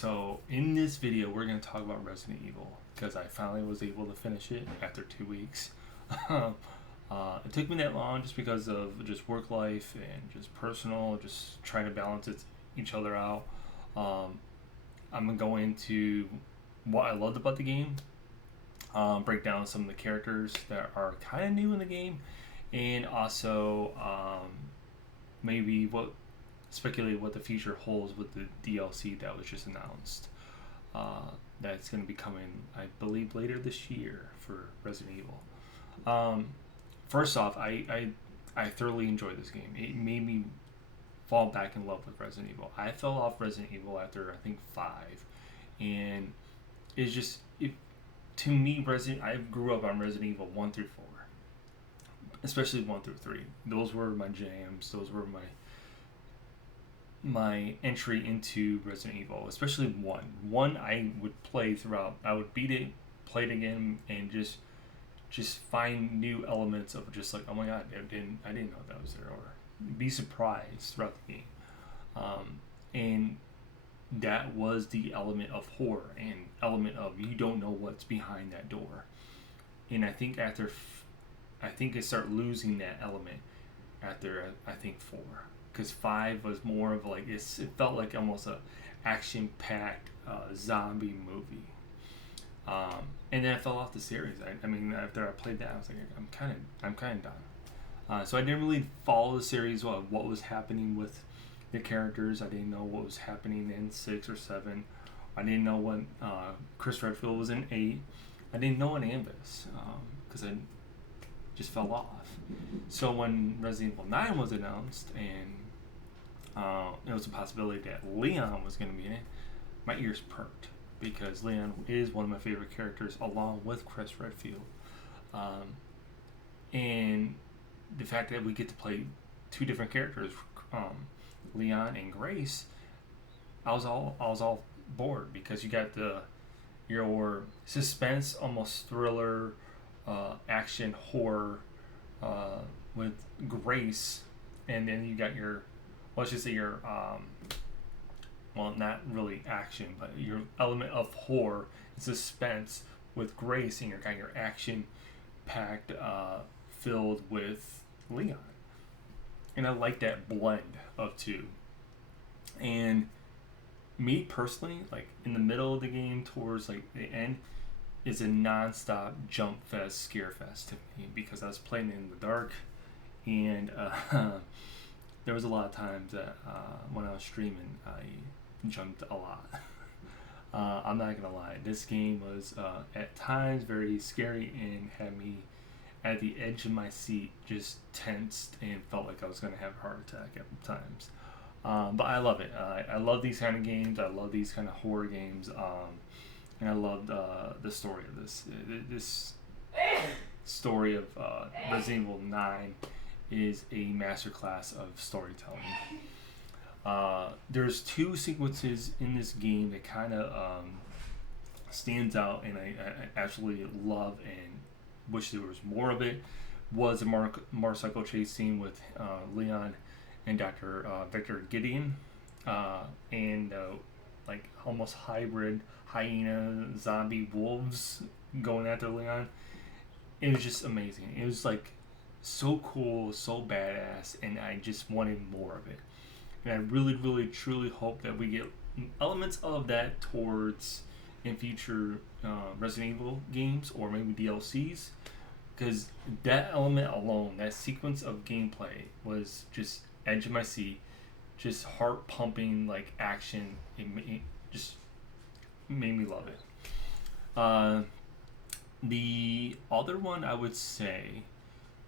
So in this video, we're going to talk about Resident Evil because I finally was able to finish it after 2 weeks. It took me that long just because of just work life and just personal, just trying to balance each other out. Um, I'm going to go into what I loved about the game, break down some of the characters that are kind of new in the game, and also maybe speculate what the future holds with the DLC that was just announced. That's going to be coming, I believe, later this year for Resident Evil. First off, I thoroughly enjoyed this game. It made me fall back in love with Resident Evil. I fell off Resident Evil after I think 5, and it's just to me I grew up on Resident Evil 1 through 4, especially 1 through 3. Those were my jams. Those were my entry into Resident Evil, especially 1. 1 I would play throughout. I would beat it, play it again, and just find new elements of just like, oh my god, I didn't know that was there, or be surprised throughout the game. And that was the element of horror and element of you don't know what's behind that door. And I think I think it started losing that element after I think 4, because 5 was more of like it felt like almost a action-packed zombie movie. And then I fell off the series. I mean, after I played that, I was like, I'm kind of done. So I didn't really follow the series. What was happening with the characters? I didn't know what was happening in 6 or 7. I didn't know when Chris Redfield was in 8. I didn't know in Ambus because I just fell off. So when Resident Evil 9 was announced and it was a possibility that Leon was going to be in it, my ears perked, because Leon is one of my favorite characters along with Chris Redfield. And the fact that we get to play 2 different characters, Leon and Grace, I was all bored, because you got your suspense, almost thriller, action horror with Grace, and then you got your, let's just say your well, not really action, but your element of horror and suspense with Grace, and your action packed filled with Leon. And I like that blend of 2. And me personally, like in the middle of the game towards like the end, is a non-stop jump fest, scare fest to me, because I was playing in the dark, and there was a lot of times that when I was streaming, I jumped a lot. I'm not gonna lie, this game was at times very scary and had me at the edge of my seat, just tensed, and felt like I was gonna have a heart attack at times. But I love it. I love these kind of games. I love these kind of horror games. And I loved the story of this story of Resident Evil 9 is a masterclass of storytelling. There's 2 sequences in this game that kind of stands out, and I absolutely love and wish there was more of it. Was a motorcycle chase scene with Leon and Dr. Victor Gideon, and like almost hybrid hyena zombie wolves going after Leon. It was just amazing. It was like so cool, so badass, and I just wanted more of it. And I really, really, truly hope that we get elements of that towards in future Resident Evil games, or maybe DLCs, because that element alone, that sequence of gameplay, was just edge of my seat, just heart pumping, like action. It just made me love it. The other one I would say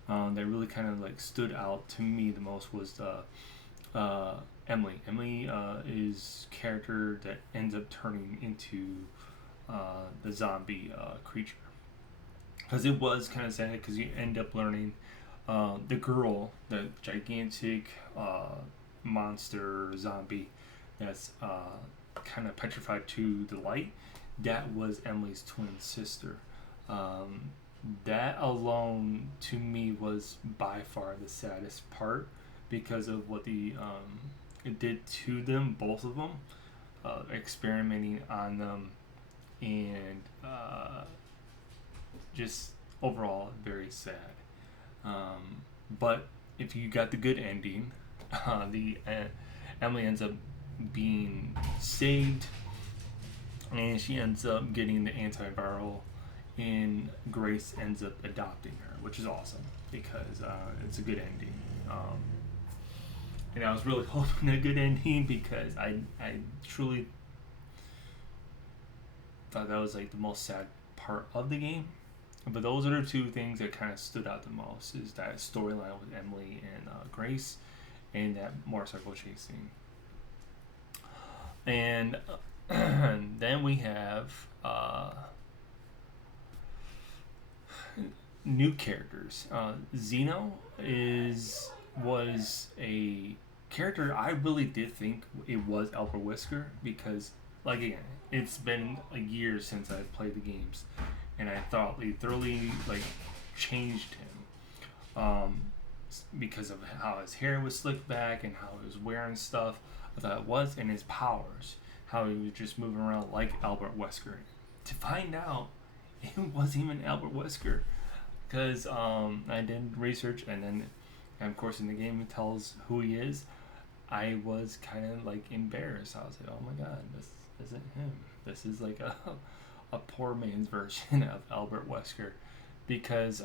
that really kind of like stood out to me the most was Emily. Emily is character that ends up turning into the zombie creature, because it was kind of sad, because you end up learning the girl, the gigantic monster zombie that's kind of petrified to the light, that was Emily's twin sister. That alone to me was by far the saddest part, because of what it did to them, both of them. experimenting on them, and just overall very sad. But if you got the good ending, the Emily ends up being saved, and she ends up getting the antiviral, and Grace ends up adopting her, which is awesome because it's a good ending. And I was really hoping a good ending because I truly thought that was like the most sad part of the game. But those are the two things that kind of stood out the most: is that storyline with Emily and Grace, and that motorcycle chasing. And then we have new characters. Zeno was a character I really did think it was Albert Wesker, because, like, again, it's been a year since I've played the games, and I thought they thoroughly like changed him, because of how his hair was slicked back and how he was wearing stuff. I thought it was, and his powers, how he was just moving around like Albert Wesker. To find out, it wasn't even Albert Wesker, because I did research, and then, of course, in the game it tells who he is. I was kind of like embarrassed. I was like, oh my god, this isn't him. This is like a poor man's version of Albert Wesker, because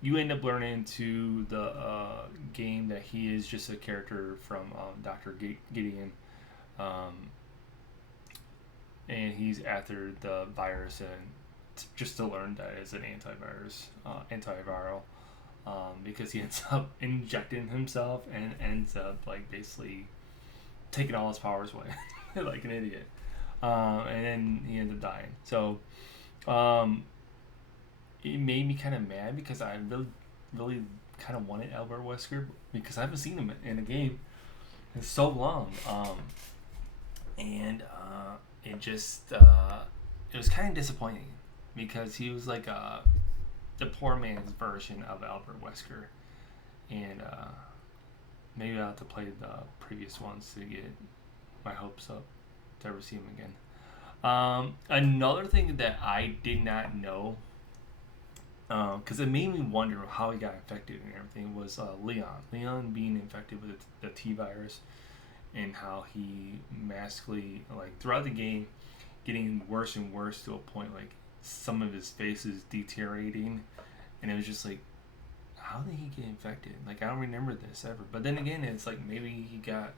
you end up learning to the game that he is just a character from Dr. Gideon, and he's after the virus, and just to learn that it's an antiviral, because he ends up injecting himself and ends up like basically taking all his powers away like an idiot, and then he ends up dying. So it made me kind of mad because I really kind of wanted Albert Wesker, because I haven't seen him in a game in so long, and it just it was kind of disappointing, because he was like the poor man's version of Albert Wesker, and maybe I'll have to play the previous ones to get my hopes up to ever see him again. Another thing that I did not know, because it made me wonder how he got infected and everything, was Leon being infected with the T virus, and how he massively, like, throughout the game, getting worse and worse to a point like some of his face is deteriorating, and it was just like, how did he get infected? Like, I don't remember this ever. But then again, it's like maybe he got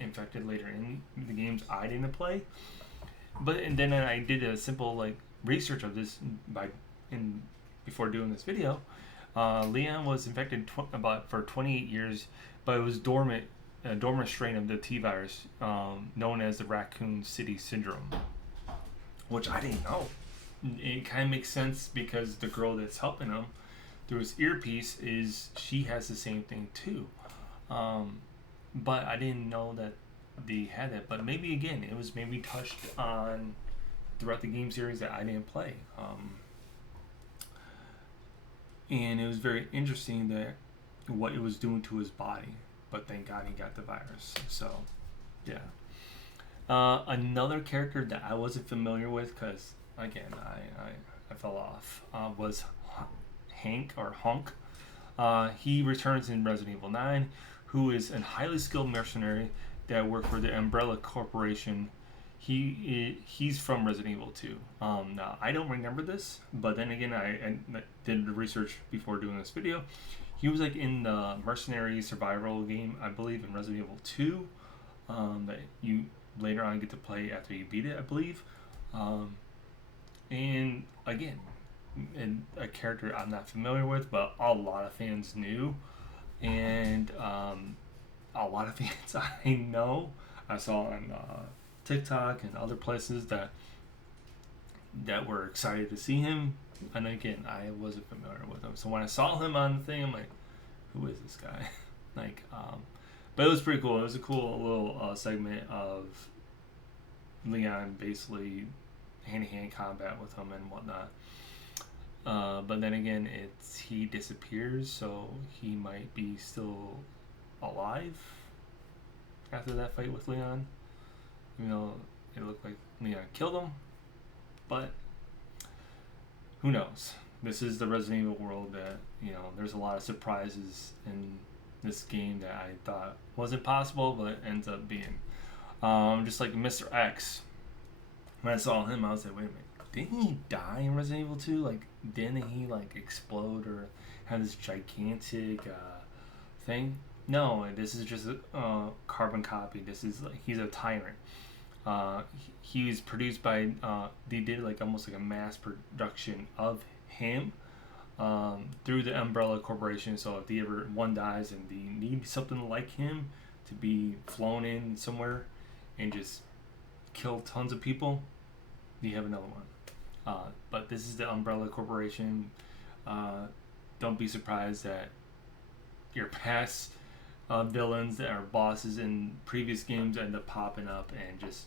infected later in the games I didn't play. And then I did a simple like research of this before doing this video. Leon was infected for 28 years, but it was a dormant strain of the T virus, known as the Raccoon City Syndrome, which I didn't know. It kind of makes sense because the girl that's helping him through his earpiece she has the same thing too. But I didn't know that they had that. But maybe again, it was maybe touched on throughout the game series that I didn't play. And it was very interesting that what it was doing to his body. But thank God he got the virus. So, yeah. Another character that I wasn't familiar with, because again, I fell off, was Hunk. He returns in Resident Evil 9, who is a highly skilled mercenary that worked for the Umbrella Corporation. He's from Resident Evil 2. Now, I don't remember this, but then again, I did the research before doing this video. He was like in the mercenary survival game, I believe, in Resident Evil 2, that you later on get to play after you beat it, I believe. And again, a character I'm not familiar with, but a lot of fans knew, and a lot of fans I know, I saw on TikTok and other places that were excited to see him. And again, I wasn't familiar with him, so when I saw him on the thing, I'm like, who is this guy? Like, but it was pretty cool. It was a cool little segment of Leon basically hand-to-hand combat with him and whatnot. But then again, he disappears, so he might be still alive after that fight with Leon. You know, it looked like Leon killed him, but who knows? This is the Resident Evil world that, there's a lot of surprises in this game that I thought wasn't possible, but ends up being. Just like Mr. X, when I saw him, I was like, wait a minute, didn't he die in Resident Evil 2? Like, didn't he, like, explode or have this gigantic thing? No, this is just a carbon copy. This is, like, he's a tyrant. He was produced by, they did, like, almost like a mass production of him through the Umbrella Corporation. So if one dies and they need something like him to be flown in somewhere and just kill tons of people, you have another one. But this is the Umbrella Corporation. Don't be surprised that your past villains that are bosses in previous games end up popping up and just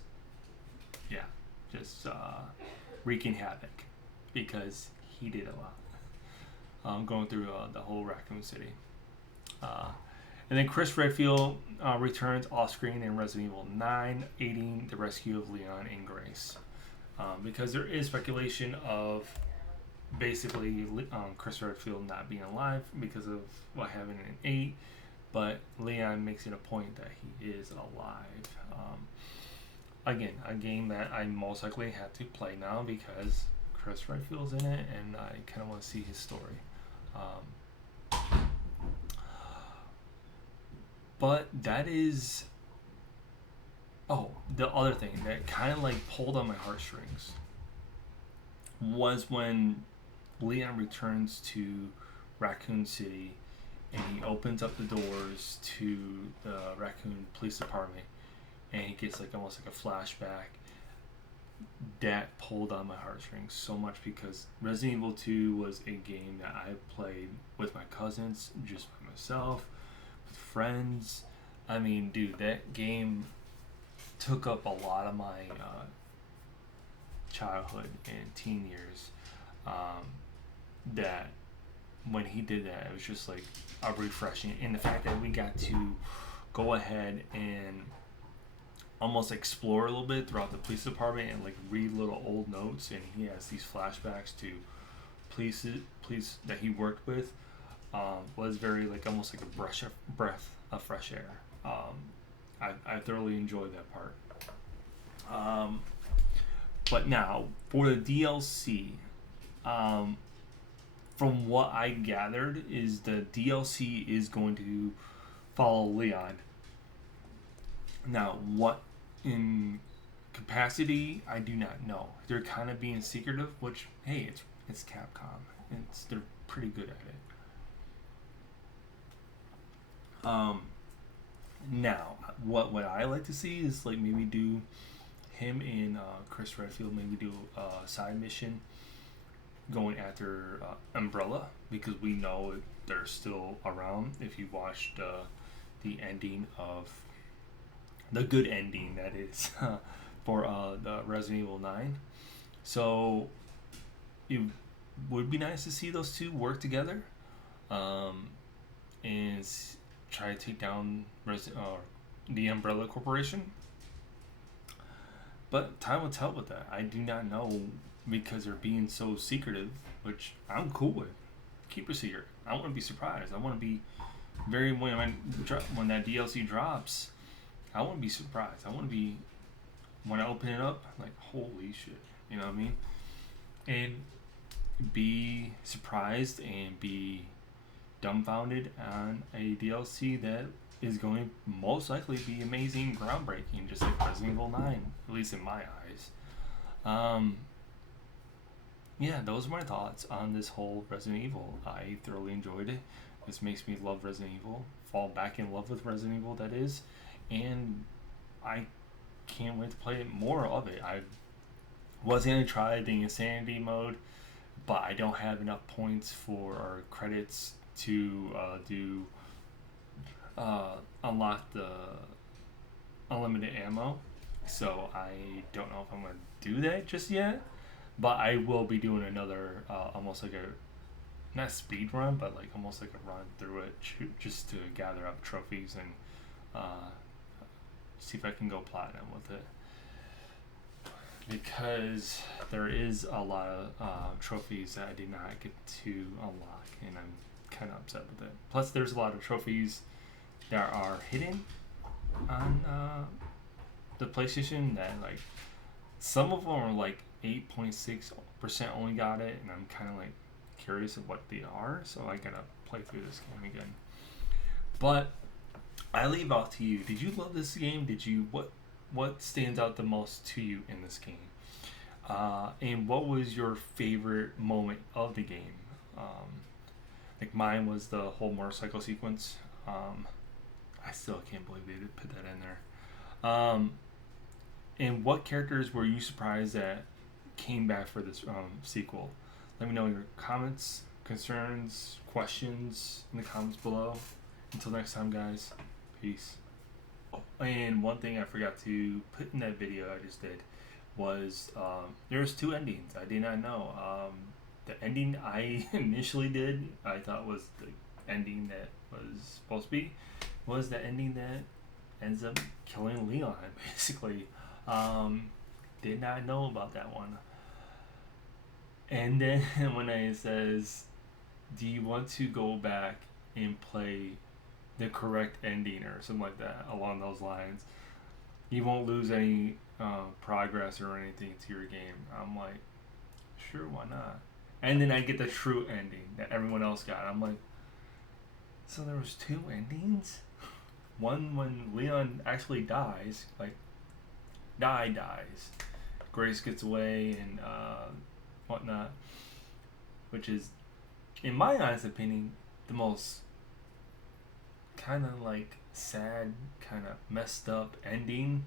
wreaking havoc, because he did a lot. Going through the whole Raccoon City. And then Chris Redfield returns off screen in Resident Evil 9, aiding the rescue of Leon and Grace. Because there is speculation of basically Chris Redfield not being alive because of what happened in 8, but Leon makes it a point that he is alive. Again, a game that I most likely have to play now because Chris Redfield's in it and I kind of want to see his story. But that is... Oh, the other thing that kind of like pulled on my heartstrings was when Leon returns to Raccoon City and he opens up the doors to the Raccoon Police Department and he gets like almost like a flashback. That pulled on my heartstrings so much because Resident Evil 2 was a game that I played with my cousins, just by myself, with friends. I mean, dude, that game took up a lot of my childhood and teen years. That when he did that, it was just like a refreshing, and the fact that we got to go ahead and almost explore a little bit throughout the police department and like read little old notes, and he has these flashbacks to police that he worked with, was very like almost like a breath of fresh air. I thoroughly enjoyed that part. But now for the DLC, from what I gathered, is the DLC is going to follow Leon. Now, what in capacity, I do not know. They're kind of being secretive, which, hey, it's Capcom. They're pretty good at it. Now, what I like to see is like maybe do him and Chris Redfield maybe do a side mission going after Umbrella, because we know they're still around. If you watched the ending of the good ending, that is, for the Resident Evil 9. So it would be nice to see those two work together and try to take down the Umbrella Corporation. But time will tell with that. I do not know, because they're being so secretive, which I'm cool with. Keep a secret. I want to be surprised. I want to be when that DLC drops, I want to be surprised. I want to be, when I open it up, like, holy shit. You know what I mean? And be surprised and be dumbfounded on a DLC that is going to most likely be amazing, groundbreaking, just like Resident Evil 9, at least in my eyes. Yeah, those are my thoughts on this whole Resident Evil. I thoroughly enjoyed it. This makes me love Resident Evil, fall back in love with Resident Evil, that is, and I can't wait to play more of it. I was going to try the Insanity mode, but I don't have enough points or credits to unlock the unlimited ammo, so I don't know if I'm going to do that just yet. But I will be doing another almost like a, not speed run, but like almost like a run through it just to gather up trophies and see if I can go platinum with it. because there is a lot of trophies that I did not get to unlock, and I'm kind of upset with it. Plus, there's a lot of trophies that are hidden on the PlayStation that, like, some of them are like 8.6% only got it, and I'm kind of like curious of what they are, so I gotta play through this game again. But I leave off to you. Did you love this game? Did you what stands out the most to you in this game? And what was your favorite moment of the game? Like mine was the whole motorcycle sequence. I still can't believe they did put that in there. And what characters were you surprised that came back for this sequel? Let me know your comments, concerns, questions in the comments below. Until next time, guys. Peace. Oh, and one thing I forgot to put in that video I just did was there's two endings. I did not know. The ending I initially did, I thought was the ending that was supposed to be, was the ending that ends up killing Leon, basically. Did not know about that one. And then when it says, do you want to go back and play the correct ending or something like that along those lines, you won't lose any progress or anything to your game. I'm like, sure, why not? And then I get the true ending that everyone else got. I'm like, so there was two endings? One when Leon actually dies, like dies. Grace gets away and whatnot, which is, in my honest opinion, the most kind of like sad, kind of messed up ending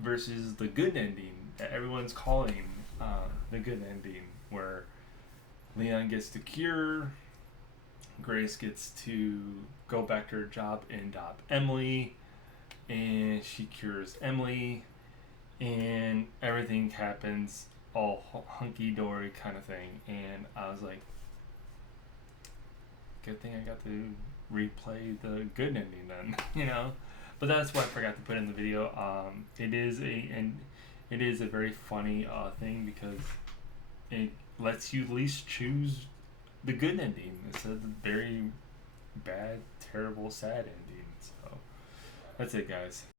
versus the good ending that everyone's calling the good ending, where Leon gets the cure, Grace gets to go back to her job and adopt Emily, and she cures Emily, and everything happens all hunky-dory kind of thing. And I was like, good thing I got to replay the good ending then, you know. But that's what I forgot to put in the video. It is a very funny thing because it lets you at least choose the good ending instead of the very bad, terrible, sad ending. So that's it, guys.